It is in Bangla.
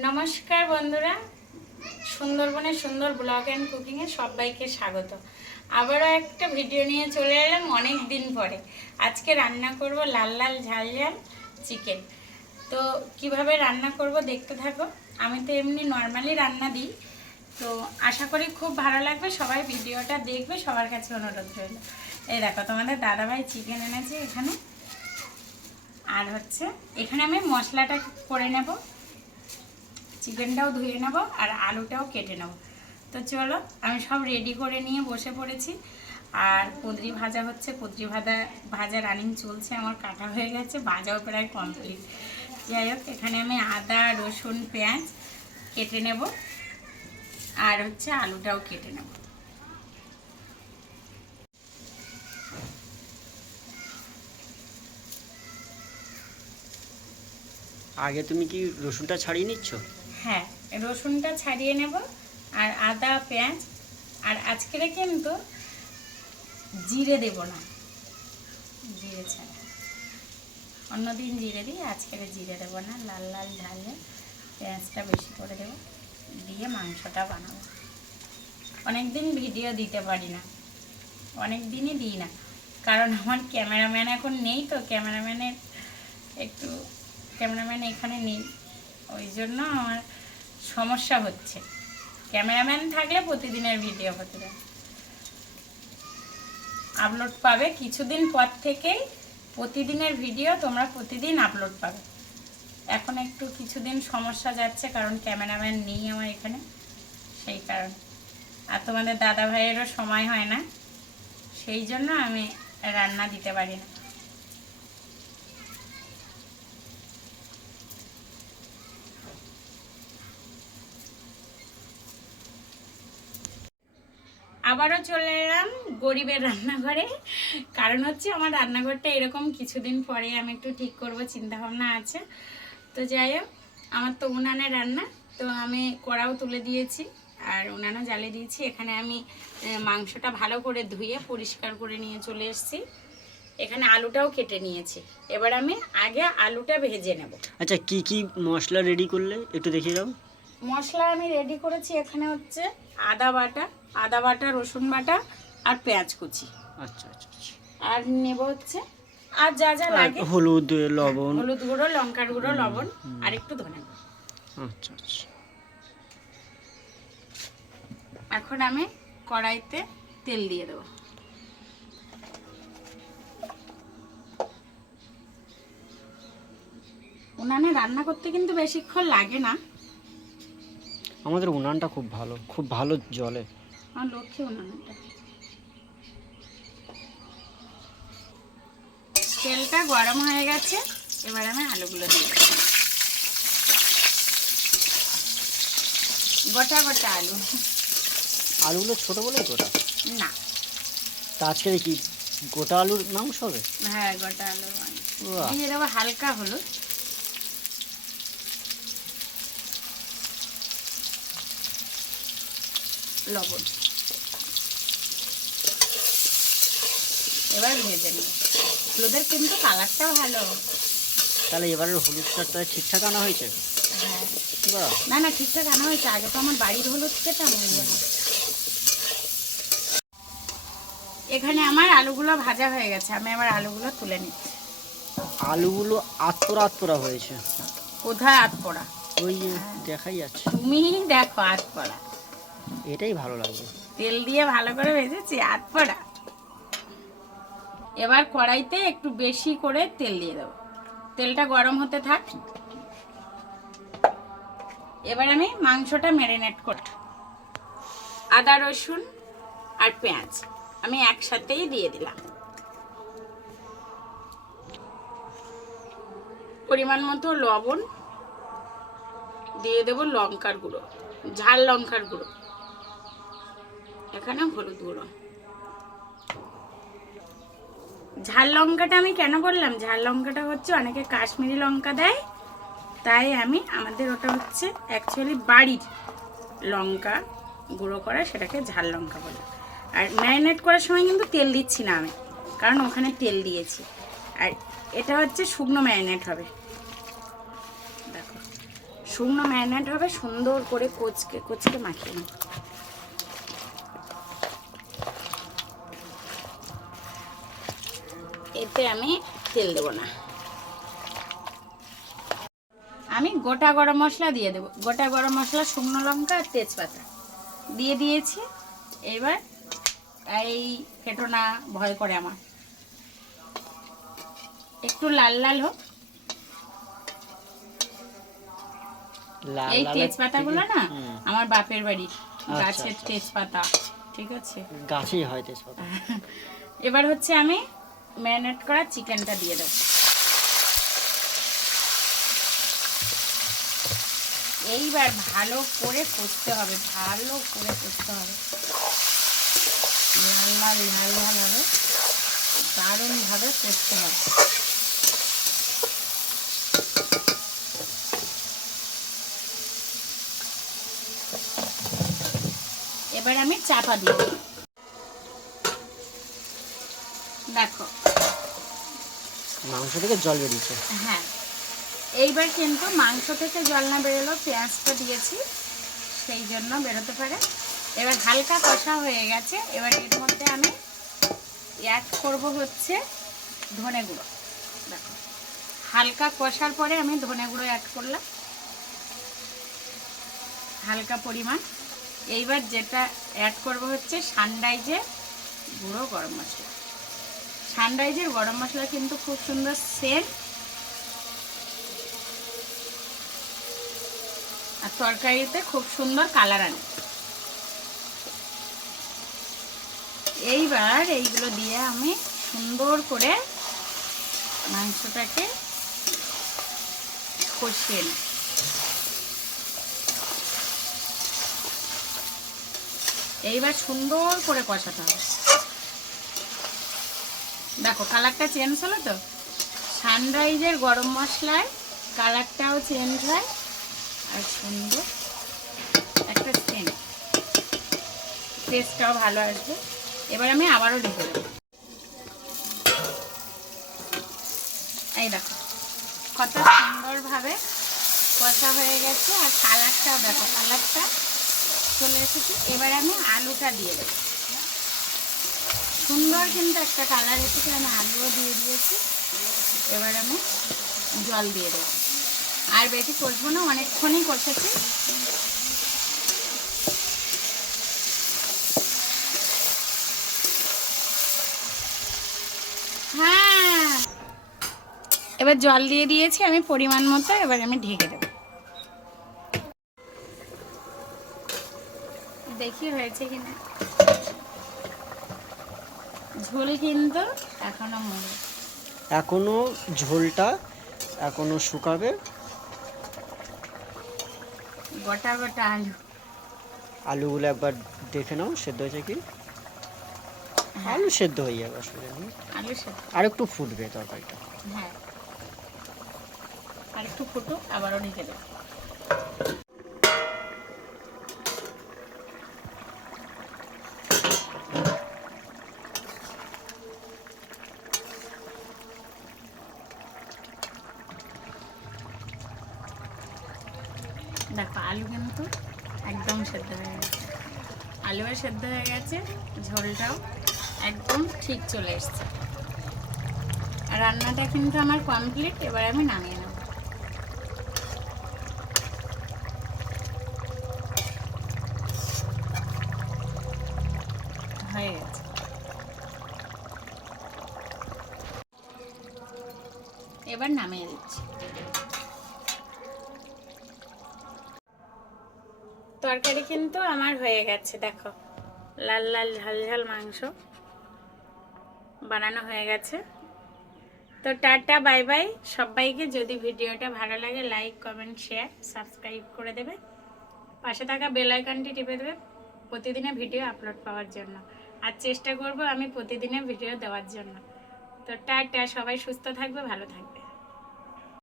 নমস্কার বন্ধুরা। সুন্দরবনের সুন্দর ব্লগ অ্যান্ড কুকিংয়ে সবাইকে স্বাগত। আবারও একটা ভিডিও নিয়ে চলে এলাম অনেক দিন পরে। আজকে রান্না করব লাল লাল ঝাল ঝাল চিকেন। তো কীভাবে রান্না করব দেখতে থাকো। আমি তো এমনি নর্মালি রান্না দিই। তো আশা করি খুব ভালো লাগবে। সবাই ভিডিওটা দেখবে, সবার কাছে অনুরোধ রইল। এই দেখো, তোমাদের দাদাভাই চিকেন এনেছে এখানে। আর হচ্ছে, এখানে আমি মশলাটা করে নেব। চিকেনটাও ধুয়ে নেব আর আলুটাও কেটে নেব। তো চলো, আমি সব রেডি করে নিয়ে বসে পড়েছি। আর কুদরি ভাজা হচ্ছে, কুদরি ভাজা ভাজা রানিং চলছে, আমার কাটা হয়ে গেছে, ভাজাও প্রায় কমপ্লিট যাই হোক, এখানে আমি আদা, রসুন, পেঁয়াজ কেটে নেব আর হচ্ছে আলুটাও কেটে নেব। আগে তুমি কি রসুনটা ছাড়িয়ে নিচ্ছ? হ্যাঁ রসুনটা ছাড়িয়ে নেব আর আদা, পেঁয়াজ। আর আজকের কিন্তু জিরে দেব না। জিরে ছাড়া। অন্যদিন জিরে দিই, আজকের জিরে দেবো না। লাল লাল ঝালে পেঁয়াজটা বেশি করে দেবো। দিয়ে মাংসটা বানাবো। অনেক দিন ভিডিও দিতে পারি না। অনেক দিনই দিই না। কারণ আমার ক্যামেরাম্যান এখন নেই তো। ক্যামেরাম্যানের একটু, ক্যামেরাম্যান এখানে নেই। ওই জন্য আমার সমস্যা হচ্ছে। ক্যামেরাম্যান থাকলে প্রতিদিনের ভিডিও হতে দেয় আপলোড পাবে কিছুদিন পর থেকেই প্রতিদিনের ভিডিও তোমরা প্রতিদিন আপলোড পাবে। এখন একটু কিছুদিন সমস্যা যাচ্ছে কারণ ক্যামেরাম্যান নেই আমার এখানে, সেই কারণে। আর তোমাদের দাদা ভাইয়েরও সময় হয় না, সেই জন্য আমি রান্না দিতে পারি না। আবারও চলে এলাম গরিবের রান্নাঘরে। কারণ হচ্ছে আমার রান্নাঘরটা এরকম কিছুদিন পরে আমি একটু ঠিক করব চিন্তা ভাবনা আছে। তো যাই হোক, আমার তো উনানে রান্না, তো আমি কড়াও তুলে দিয়েছি আর উনানও জ্বালে দিয়েছি। এখানে আমি মাংসটা ভালো করে ধুয়ে পরিষ্কার করে নিয়ে চলে এসেছি। এখানে আলুটাও কেটে নিয়েছি। এবার আমি আগে আলুটা ভেজে নেব। আচ্ছা কি কি মশলা রেডি করলে একটু দেখিয়ে দাও। মশলা আমি রেডি করেছি এখানে হচ্ছে আদা বাটা আদা বাটা রসুন বাটা আর পেঁয়াজ কুচি। আচ্ছা আচ্ছা আচ্ছা। আর নেব হচ্ছে আর যা যা লাগে। হলুদ লবণ। হলুদ গুঁড়ো লঙ্কার গুঁড়ো লবণ আর একটু ধনে। আচ্ছা আচ্ছা। এখন আমি কড়াইতে তেল দিয়ে দেবো। উনানে রান্না করতে কিন্তু বেশিক্ষণ লাগে না। আমাদের উনানটা খুব ভালো খুব ভালো জলে। আমার লক্ষ্মী উনানটা। তেলটা গরম হয়ে গেছে এবার আমি আলুগুলো দিয়ে। গোটা গোটা আলু। আলুগুলো ছোট বলে গোটা? না। তা আজকে কি গোটা আলুর মাংস হবে? হ্যাঁ গোটা আলু মানে। বাহ, দিয়ে দেবো হালকা হলুদ। লবণ। এবার ভেজে নেব হলুদের কিন্তু কালারটা ভালো। তাহলে এবারের হলুদটা ঠিকঠাক আনা হয়েছে? হ্যাঁ। না না ঠিকঠাক আনা হয়েছে। আগে তো আমার বাড়ির হলুদ খেতাম এখানে আমার আলুগুলো ভাজা হয়ে গেছে। আমি আমার আলুগুলো তুলে নিচ্ছি। আলুগুলো আত্মরা আত্মরা হয়েছে। কোথায় আত পড়া ওই দেখাই যাচ্ছে। তুমি দেখো আত পড়া এটাই ভালো লাগবে। তেল দিয়ে ভালো করে ভেজেছি আত পড়া এবার কড়াইতে একটু বেশি করে তেল দিয়ে দেবো। তেলটা গরম হতে থাক। এবার আমি মাংসটা ম্যারিনেট করব আদা, রসুন আর পেঁয়াজ আমি একসাথেই দিয়ে দিলাম। পরিমাণ মতো লবণ, দিয়ে দেবো লঙ্কার গুঁড়ো, ঝাল লঙ্কার গুঁড়ো। এখানে হলুদ গুঁড়ো। ঝাল লঙ্কাটা আমি কেন বললাম? ঝাল লঙ্কাটা হচ্ছে অনেকে কাশ্মীরি লঙ্কা দেয়, তাই আমি, আমাদের ওটা হচ্ছে অ্যাকচুয়ালি বাড়ির লঙ্কা গুঁড়ো করা, সেটাকে ঝাল লঙ্কা বলে। আর ম্যারিনেট করার সময় কিন্তু তেল দিচ্ছি না আমি, কারণ ওখানে তেল দিয়েছি। আর এটা হচ্ছে শুকনো ম্যারিনেট হবে। দেখো, শুকনো ম্যারিনেট হবে, সুন্দর করে কোচকে কোচকে মাখিয়ে নেব এতে আমি তেল দেবো না। আমি গোটা গরম মশলা দিয়ে দেবো। গোটা গরম মশলা শুকনো লঙ্কা আর তেজপাতা দিয়ে দিয়েছি। এবার এই ফেটো না ভয় করে আমার। একটু লাল লাল হোক। এই লাল তেজপাতাগুলো না আমার বাপের বাড়ির আচ্ছা, গাছের আচ্ছা। তেজপাতা ঠিক আছে? গাছেই হয় তেজপাতা। এবার হচ্ছে আমি ম্যারিনেট করা চিকেনটা দিয়ে দেবো। এইবার ভালো করে কষতে হবে, ভালো করে কষতে হবে। লাল লাল লাল লাল হবে, দারুণভাবে কষতে হবে। এবার আমি চাপা দিয়ে দেখো মাংস থেকে জল বেরিয়েছে। হ্যাঁ। এইবার কিন্তু মাংস থেকে জল না বেরোলেও পেঁয়াজটা দিয়েছি, সেই জন্য বেরোতে পারে। এবার হালকা কষা হয়ে গেছে, এবার এর মধ্যে আমি অ্যাড করব হচ্ছে ধনে গুঁড়ো। দেখো, হালকা কষার পরে আমি ধনে গুঁড়ো অ্যাড করলাম। হালকা পরিমাণ। এইবার যেটা অ্যাড করব হচ্ছে সানরাইজের গুঁড়ো গরম মশলা। সানরাইজের গরম মশলা কিন্তু খুব সুন্দর সেন্ট আর তরকারিতে খুব সুন্দর কালার আনে। এইবার এইগুলো দিয়ে আমি সুন্দর করে মাংসটাকে কষিয়ে নিই এইবার সুন্দর করে কষাতে হবে। দেখো কালারটা চেঞ্জ হলো তো? সানরাইজের গরম মশলায় কালারটাও চেঞ্জ হয়। আর সুন্দর একটা সেন্ট টেস্টটাও ভালো আসবে। এবার আমি আবারও ঢেকে দেবো। এই দেখো, কত সুন্দরভাবে কষা হয়ে গেছে। আর কালারটাও দেখো কালারটা চলে এসেছে। এবার আমি আলুটা দিয়ে দেবো। সুন্দর কিন্তু একটা কালার এসেছে, আমি আলুও দিয়ে দিয়েছি। এবার আমি জল দিয়ে দেবো। আর বেশি কষবো না, অনেকক্ষণই কষেছি। হ্যাঁ। এবার জল দিয়ে দিয়েছি, আমি পরিমাণ মতো এবার আমি ঢেকে দেবো। দেখি হয়েছে কিনা। ঝোল কিন্তু এখনও মরে এখনও ঝোলটা এখনও শুকাবে। গোটা গোটা আলু। আলুগুলো একবার দেখে নাও সেদ্ধ হয়েছে কি? আলু সেদ্ধ হয়ে যাবে অসুবিধা নেই আলু সেদ্ধ। আর একটু ফুটবে তরকারিটা। হ্যাঁ। আর একটু ফুটুক আবারও ঢেকে দেবো দেখো আলু কিন্তু একদম সেদ্ধ হয়ে গেছে। আলুও সেদ্ধ হয়ে গেছে, ঝোলটাও একদম ঠিক চলে এসছে। রান্নাটা কিন্তু আমার কমপ্লিট এবার আমি নামিয়ে নেব। হয়ে গেছে। এবার নামিয়ে দিচ্ছি। তরকারি কিন্তু আমার হয়ে গেছে, দেখো। লাল লাল, ঝাল ঝাল মাংস বানানো হয়ে গেছে। তো টাটা, বাই বাই। সবাইকে যদি ভিডিওটা ভালো লাগে লাইক কমেন্ট শেয়ার সাবস্ক্রাইব করে দেবে। পাশে থাকা বেল আইকনটি টিপে দেবে প্রতিদিনের ভিডিও আপলোড পাওয়ার জন্য। আর চেষ্টা করব আমি প্রতিদিনের ভিডিও দেওয়ার জন্য। তো টাটা, সবাই সুস্থ থাকবে, ভালো থাকবে।